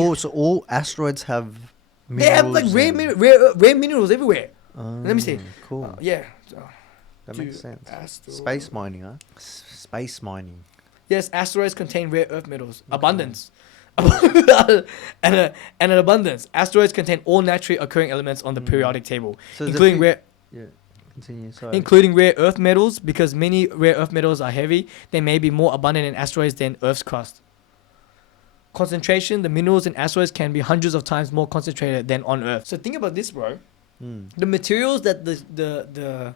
Oh, so all asteroids have They have like minerals rare minerals everywhere. Let me see. Cool. Yeah. That Do makes sense. asteroid- Space mining, huh? Space mining. Yes, asteroids contain rare earth metals. Abundance. and an abundance. Asteroids contain all naturally occurring elements on the periodic table, So including rare Yeah. Continue. Sorry. including rare earth metals. Because many rare earth metals are heavy, they may be more abundant in asteroids than Earth's crust. Concentration: the minerals in asteroids can be hundreds of times more concentrated than on Earth. So think about this, bro. The materials that the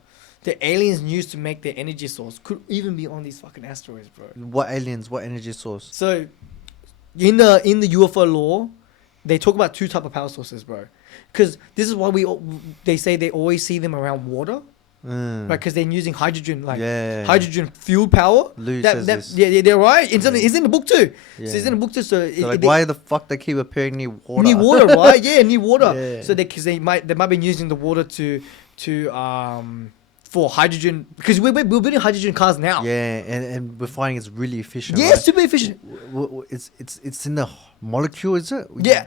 aliens used to make their energy source could even be on these fucking asteroids, bro. What aliens? What energy source? So in the UFO lore, they talk about two type of power sources, bro. Because this is why they say they always see them around water, right? Because they're using hydrogen, hydrogen fuel power. Lou says this. Yeah, they're right. It's in the book too. Yeah. So it's in the book too. So, why the fuck they keep appearing near water? Near water, right? Yeah, near water. Yeah. So they might be using the water to for hydrogen, because we're building hydrogen cars now. Yeah, and we're finding it's really efficient. Yeah, right? super efficient. It's in the molecule, is it? Yeah,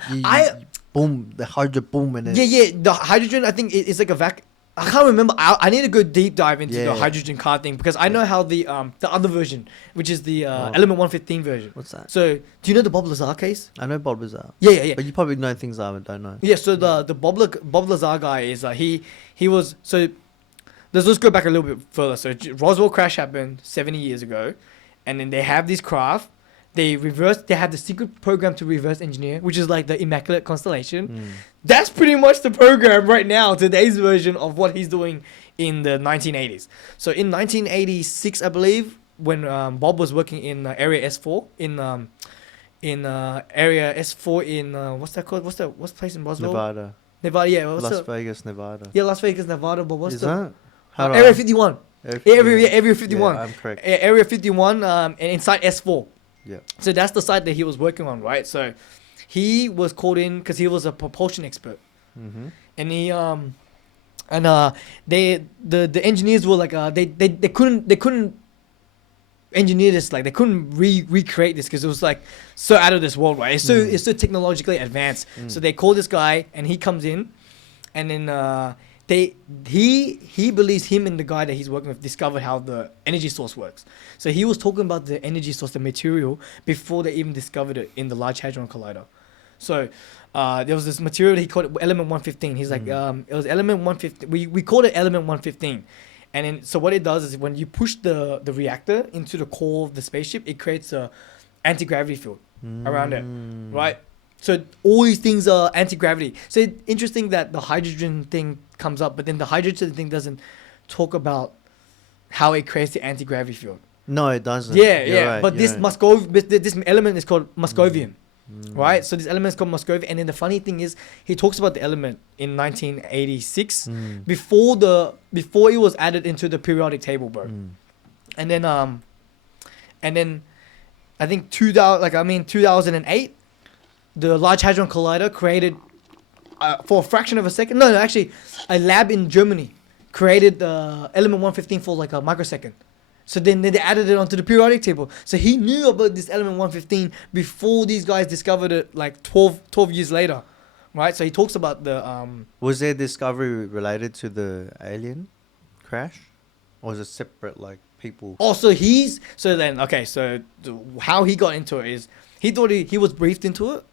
boom, the hydrogen boom, and then yeah. The hydrogen, I think it's like a vac. I can't remember. I need to go deep dive into the Yeah. hydrogen car thing, because I know how the other version, which is the Element 115 version. What's that? So do you know the Bob Lazar case? I know Bob Lazar. Yeah. But you probably know things I don't know. Yeah. So the Bob Lazar guy is he was so. Let's go back a little bit further. So Roswell crash happened 70 years ago, and then they have this craft. They have the secret program to reverse engineer, which is like the Immaculate Constellation. That's pretty much the program right now, today's version of what he's doing in the 1980s. So in 1986, I believe, when Bob was working in Area S4 in Area S4 in what's that called? What's the place in Roswell? Nevada, yeah. Las Vegas, Nevada. Yeah, Las Vegas, Nevada. But what's is the that? Area 51. Area 51. Yeah, I'm correct. Area 51 and inside S4. Yeah. So that's the site that he was working on, right? So he was called in because he was a propulsion expert. And he the engineers were like they couldn't engineer this, like they couldn't recreate this because it was like so out of this world, right? It's so technologically advanced. So they call this guy and he comes in, and then he believes him and the guy that he's working with discovered how the energy source works. So he was talking about the energy source, the material, before they even discovered it in the Large Hadron Collider. So there was this material, he called it Element 115. He's like, it was Element 115. We called it Element 115. And then, so what it does is when you push the reactor into the core of the spaceship, it creates a anti-gravity field around it, right? So all these things are anti-gravity. So it's interesting that the hydrogen thing comes up, but then the hydrogen thing doesn't talk about how it creates the anti-gravity field. No, it doesn't. Yeah, You're right, but this this element is called Moscovian, right? So this element is called Moscovian, and then the funny thing is he talks about the element in 1986 before it was added into the periodic table, bro. And then I think 2008. The Large Hadron Collider created, for a fraction of a second, actually, a lab in Germany created the Element 115 for like a microsecond. So then they added it onto the periodic table. So he knew about this Element 115 before these guys discovered it like 12 years later, right? So he talks about the... Was their discovery related to the alien crash? Or was it separate, like, people? Oh, so how he got into it is, he thought he was briefed into it.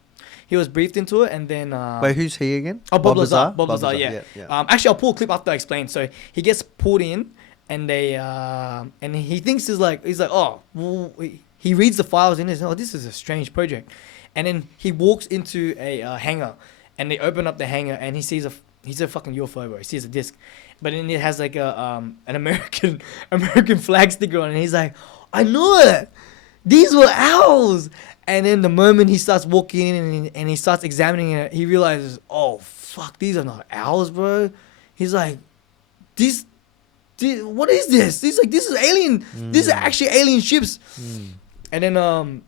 He was briefed into it, and then... Wait, who's he again? Oh, Bob Lazar. Bob Lazar, Lazar, yeah. Actually, I'll pull a clip after I explain. So he gets pulled in, and and he thinks he's like, oh, well, he reads the files in his, oh, this is a strange project. And then he walks into a hangar, and they open up the hangar, and he sees a fucking UFO, bro. He sees a disc. But then it has like an American flag sticker on it, and he's like, I knew it! These were owls! And then the moment he starts walking in and he starts examining it, he realizes, oh, fuck, these are not owls, bro. He's like, what is this? He's like, this is alien. These are actually alien ships. And then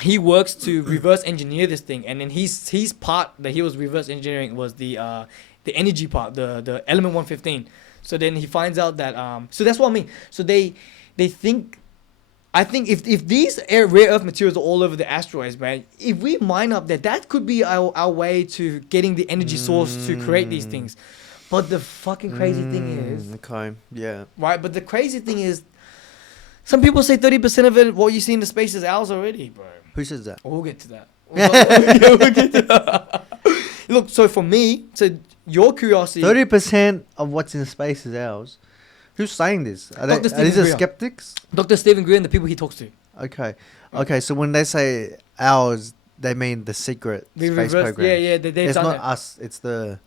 he works to reverse engineer this thing. And then his part that he was reverse engineering was the energy part, the Element 115. So then he finds out that, so that's what I mean. So they think, I think if these rare earth materials are all over the asteroids, man, if we mine up there, that could be our way to getting the energy source to create these things. But the fucking crazy thing is, Okay. Yeah. right? But the crazy thing is, some people say 30% of it, what you see in the space is ours already, bro. Who says that? We'll get to that. We'll get to that. Look, so for me, so your curiosity. 30% of what's in space is ours. Who's saying this? Are these Stephen the Greer. skeptics? Dr. Stephen Nguyen, the people he talks to. Okay. Okay, so when they say ours, they mean the secret The space reverse, program. yeah, they've It's done not that. us. It's the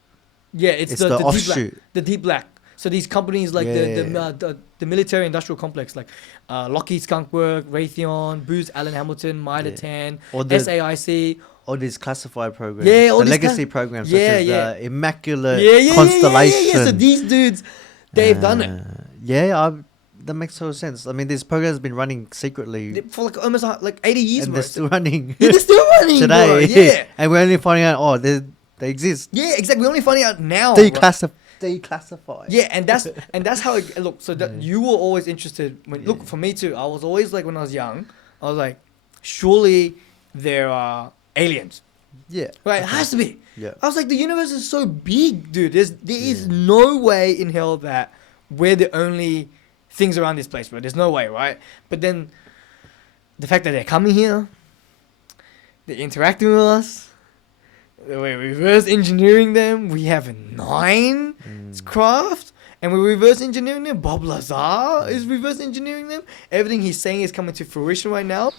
Yeah, it's the the deep black. offshoot. The deep black. So these companies like the military industrial complex like Lockheed Skunk Works, Raytheon, Booz Allen Hamilton, Mida 10, Or the SAIC. all these classified programs. Yeah, all the these legacy programs such as the Immaculate Constellation. So these dudes, they've done it. Yeah, that makes total sense. I mean, this program has been running secretly, For like almost like 80 years, and bro. they're still running Yeah, they're still running, today. bro. Yeah. And we're only finding out, they exist. Yeah, exactly. We're only finding out now. bro. Declassified. Yeah, and that's how it look. So that you were always interested when look for me too. I was always like when I was young, I was like, surely there are aliens, Yeah. right? It has to be. Yeah. I was like, the universe is so big, dude. There is no way in hell that we're the only things around this place, bro. There's no way, right? But then the fact that they're coming here, they're interacting with us. We're reverse engineering them. We have 9 craft, and we're reverse engineering them. Bob Lazar is reverse engineering them. Everything he's saying is coming to fruition right now.